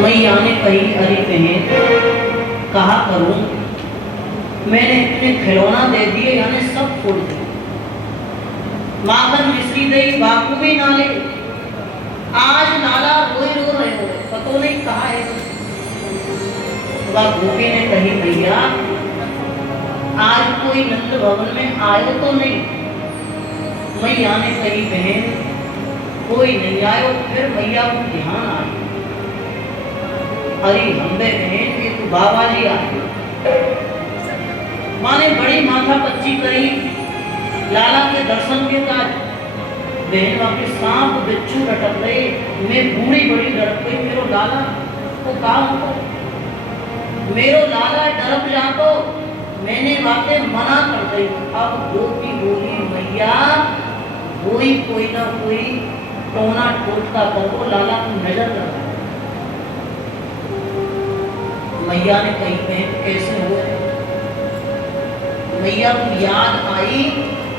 मैया ने कही, अरे बहन कहा करूं, मैंने इतने खिलौना दे दिए, यानी सब फोड़ दिए, माखन मिश्री दई बापू भी नाले, आज नाला रोई रो रहे हो, पतो नहीं कहा है। वह गोपी ने कही, भैया आज कोई नंद भवन में आयो तो नहीं। मैया ने कही, बहन कोई नहीं आयो। फिर मैया को ध्यान आया, अरे हम्बे बहन ये तो बाबा जी आए। माँ ने बड़ी माथा पच्ची करी लाला के दर्शन के बाद। बहन वहां पे सांप बिच्छू लटक रहे, मैं बूढ़ी बड़ी डर गई, मेरो लाला को काम हो, मेरो लाला डरप जातो, मैंने बातें मना कर दी। अब गोपी बोली, मैया कोई ना कोई टोना टोटका करो, लाला को नजर कर। मैया ने कही, बहन कैसे हुए। मैया को याद आई,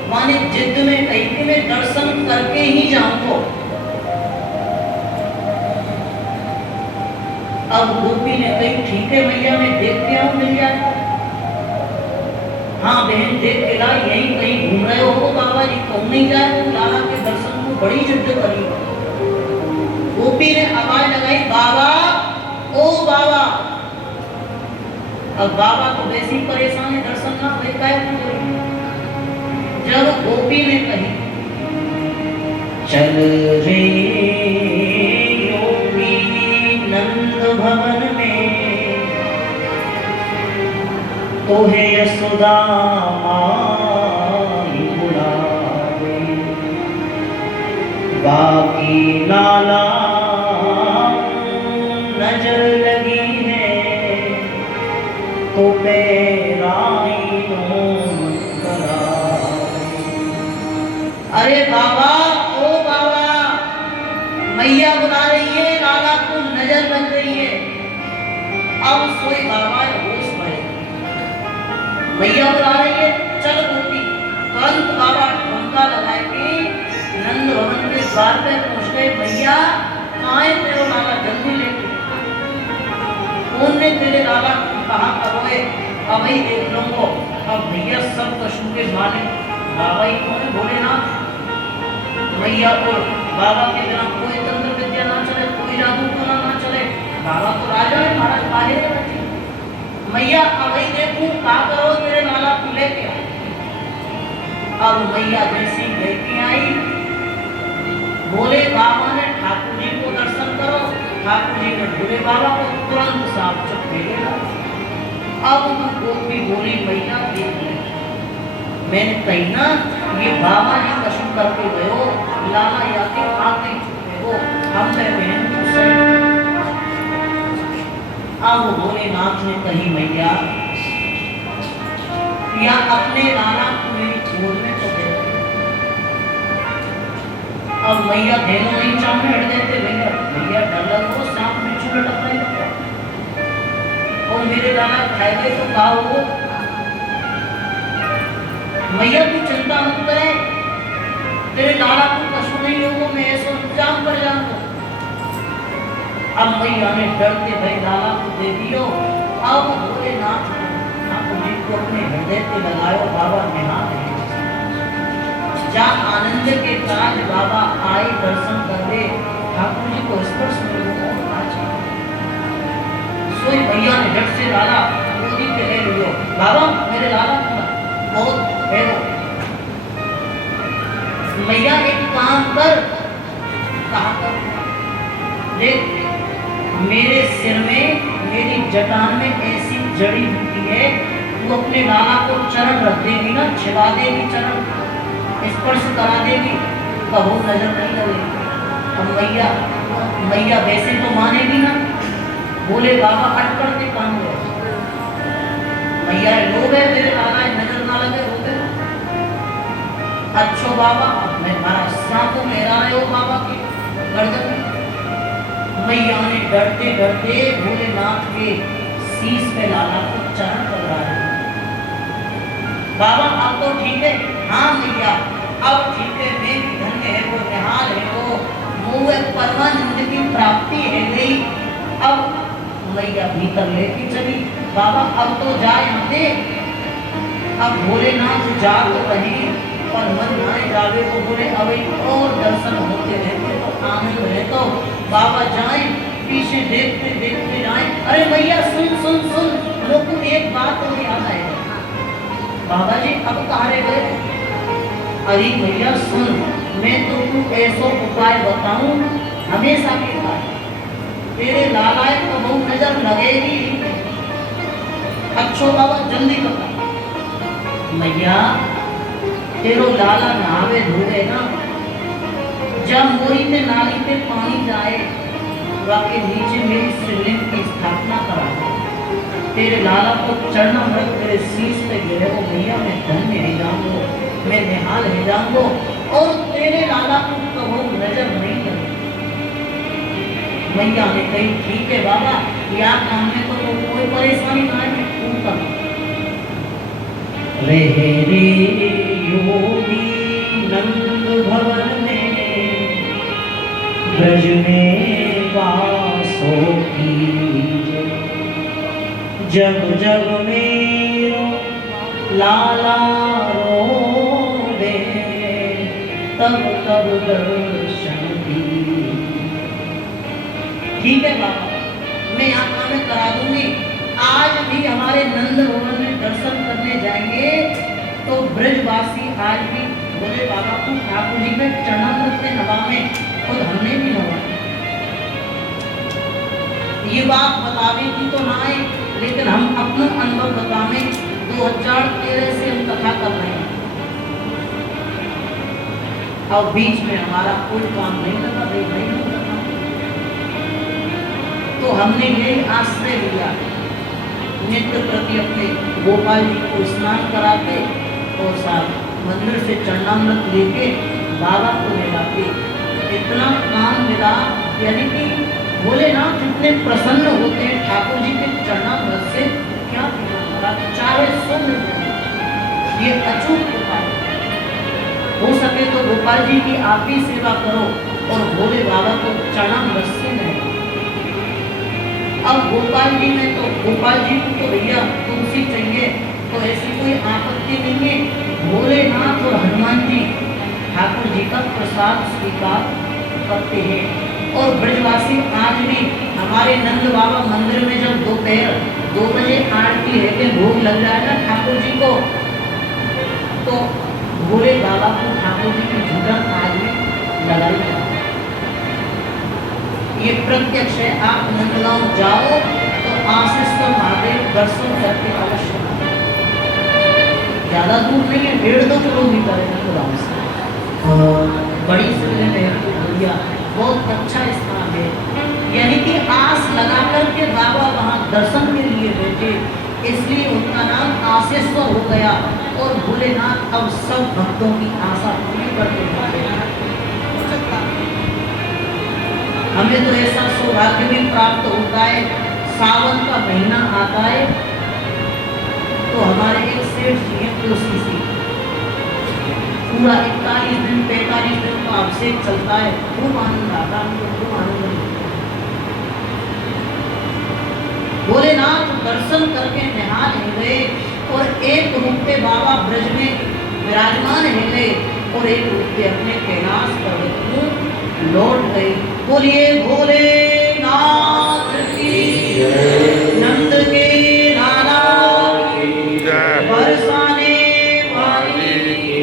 माने जिद में कही कि मैं दर्शन करके ही जाऊंगा। अब गोपी ने कही, ठीक है मैया मैं देख के आऊं, मिल जाए। हाँ बहन देख के ला, यही कहीं घूम रहे हो बाबा जी, कौन नहीं जाए तो लाला के दर्शन को बड़ी जिद करी। गोपी ने आवाज लगाई, बाबा ओ बाबा। अब बाबा तो वैसी परेशान है, दर्शन ना हो पाए। जब गोपी ने कही, चल रे योगी नंद भवन में, तो है यशोदा माई बुलावे, बाकी लाला नजर लगी है, तो पेराई अरे बाबा ओ बाबा, मैया बुला रही है, लाला को नजर लग रही है। अब सोई बाबा होश में, मैया बुला रही है, चल गोपी। तुरंत बाबा ठुमका लगाए कि नंद भवन के द्वार पे पहुंच गए। मैया कहाँ है तेरे लाला, जल्दी लेके। कौन ने तेरे लाला को कहा करोगे, अब ही देख लूंगा। अब भैया सब कशु के मालिक बाबा ही कौन है, भोलेनाथ। मैया को बाबा के बिना कोई तंत्र विद्या ना चले, कोई जादू टोना ना चले। बाबा तो राजा है, महाराज बाहर है। मैया अब ही देखूं क्या करो, तेरे लाला को लेके आए। अब मैया जैसी लेके आई, बोले बाबा ने ठाकुर जी को दर्शन करो। ठाकुर जी ने बोले बाबा को तुरंत साफ चुप भेजा। अब तो गोपी बोली, मैया देख ले, मैंने कही ना ये बाबा जी कसम करके गयो, लाला याते आते चुके हो, हमने बहन को सही। अब भोलेनाथ ने कही, मैया या अपने लाला को मेरी बोलने को दे। अब मैया धेनु नहीं चाहने हट देते। भैया डर लगो, सांप बिच्छू लटक रहे और मेरे लाला खाएंगे तो क्या हो। मैया की चिंता मत करे, तेरे लाला को कशु नहीं होगा, मैं ऐसा इंतजाम कर जाऊंगा। अब मैया ने डरते भाई लाला को दे दियो। अब भोलेनाथ ठाकुर जी को अपने हृदय पे लगायो। बाबा निहार रहे, जा आनंद के काज बाबा आए दर्शन करवे, ठाकुर जी को स्पर्श मिलो। सोई भैया ने झट से लाला गोदी पे ले लियो। बाबा मेरे लाला को बहुत है। मैया एक काम कर, कहा कर, देख मेरे सिर में, मेरी जटान में ऐसी जड़ी बूटी है, तू अपने लाला को चरण रख देगी ना, छिपा देगी चरण, स्पर्श करा देगी, कहो नजर नहीं लगेगी। अब मैया वैसे तो मानेगी ना। बोले बाबा हट करते काम हो, मैया लोग है मेरे लाला नजर ना लगे होते। अच्छो बाबा मैं महाराज सांपों मेरा रहे हो बाबा की गर्दन में। मैया ने डरते डरते भोलेनाथ के शीश पे लाला को चरण कर रहा है। बाबा अब तो ठीक है, हाँ मैया अब ठीक है, मेरी धन्य है वो, निहाल है वो, मुँह परमानंद की प्राप्ति है गई। अब मैया भीतर लेके चली, बाबा अब तो जा यहाँ पे। अब भोलेनाथ जा तो रहे और मन नाए जावे तो बोले अब और दर्शन होते रहते तो आनंद रहे तो बाबा जाए पीछे देखते देखते जाए। अरे भैया सुन सुन सुन, लोग को एक बात तो याद आए, बाबा जी अब कहाँ रह गए? अरे भैया सुन, मैं तुमको ऐसा उपाय बताऊं हमेशा के बाद, तेरे लालाए को बहुत नजर लगेगी। अच्छो बाबा जल्दी बता। मैया तेरो लाला नहावे धोवे ना, जब मोरी में नाली पे पानी जाए के नीचे मेरी शिवलिंग की स्थापना करा दो। तेरे लाला को चढ़ना मृत तेरे शीश पे गिरे वो भैया मैं धन्य है जाऊंगा, मैं निहाल है जाऊंगा और तेरे लाला को कबो नजर नहीं लगे। मैया ने कही ठीक है बाबा, या काम में तो कोई परेशानी ना है, तू कर। रहे रे योगी नंद भवन में, ब्रज में वासों की जग जग मेरो लाला रोवे, तब तब दर्शन दी। ठीक है बाबा, मैं यहाँ काम करा दूंगी। आज भी हमारे नंद भवन में दर्शन करने जाएंगे तो ब्रजवासी आज भी बोले बाबा को ठाकुर जी के चरणामृत में नवा में खुद हमने भी नवा। ये बात बतावे की तो ना है, लेकिन हम अपना अनुभव बतावे। 2013 से हम कथा कर रहे हैं और बीच में हमारा कोई काम नहीं लगा, नहीं लगा। तो हमने यही आश्रय लिया, नित्य प्रति अपने गोपाल जी को स्नान कराते और साथ मंदिर से चरणामृत लेके बाबा को मिलाते। इतना काम मिला, यानी कि भोलेनाथ इतने प्रसन्न होते हैं ठाकुर जी के चरणामृत से, क्या चाहे सो मिल। ये अचूक उपाय हो सके तो गोपाल जी की आप ही सेवा करो और भोले बाबा को चरणामृत से मिले। अब गोपाल जी में तो गोपाल जी को तो भैया तुलसी चाहिए, तो ऐसी कोई आपत्ति नहीं है। भोलेनाथ और हनुमान जी ठाकुर जी का प्रसाद स्वीकार करते हैं। और ब्रजवासी आज भी हमारे नंद बाबा मंदिर में जब दोपहर 2 बजे आरती है कि भोग लग जाएगा ठाकुर जी को, तो भोले बाबा को ठाकुर जी की झूठन आज भी लगाई जाती है। ये प्रत्यक्ष है। आप नंदगांव जाओ तो आशीष महादेव दर्शन करके अवश्य, ज्यादा दूर नहीं है, 1.5-2 किलोमीटर है नंदगांव से। बड़ी भैया बहुत अच्छा स्थान है, यानी कि आस लगा करके बाबा वहाँ दर्शन के लिए बैठे, इसलिए उनका नाम आशेश्वर हो गया। और भोलेनाथ अब सब भक्तों की आशा पूरी करते हैं। हमें तो ऐसा सौभाग्य भी प्राप्त होता है, सावन का महीना आता है तो हमारे एक सेठ जी हैं कोसी से, पूरा 41 दिन 45 दिन का अभिषेक चलता है। खूब आनंद आता है, खूब आनंद। भोलेनाथ दर्शन करके निहाल हो गए और एक रूप पे बाबा ब्रज में विराजमान हो गए और एक रूप पे अपने कैलाश पर्वत को लौट गए। बोलिए भोलेनाथ की, नंद के लाला की, बरसाने वाली की।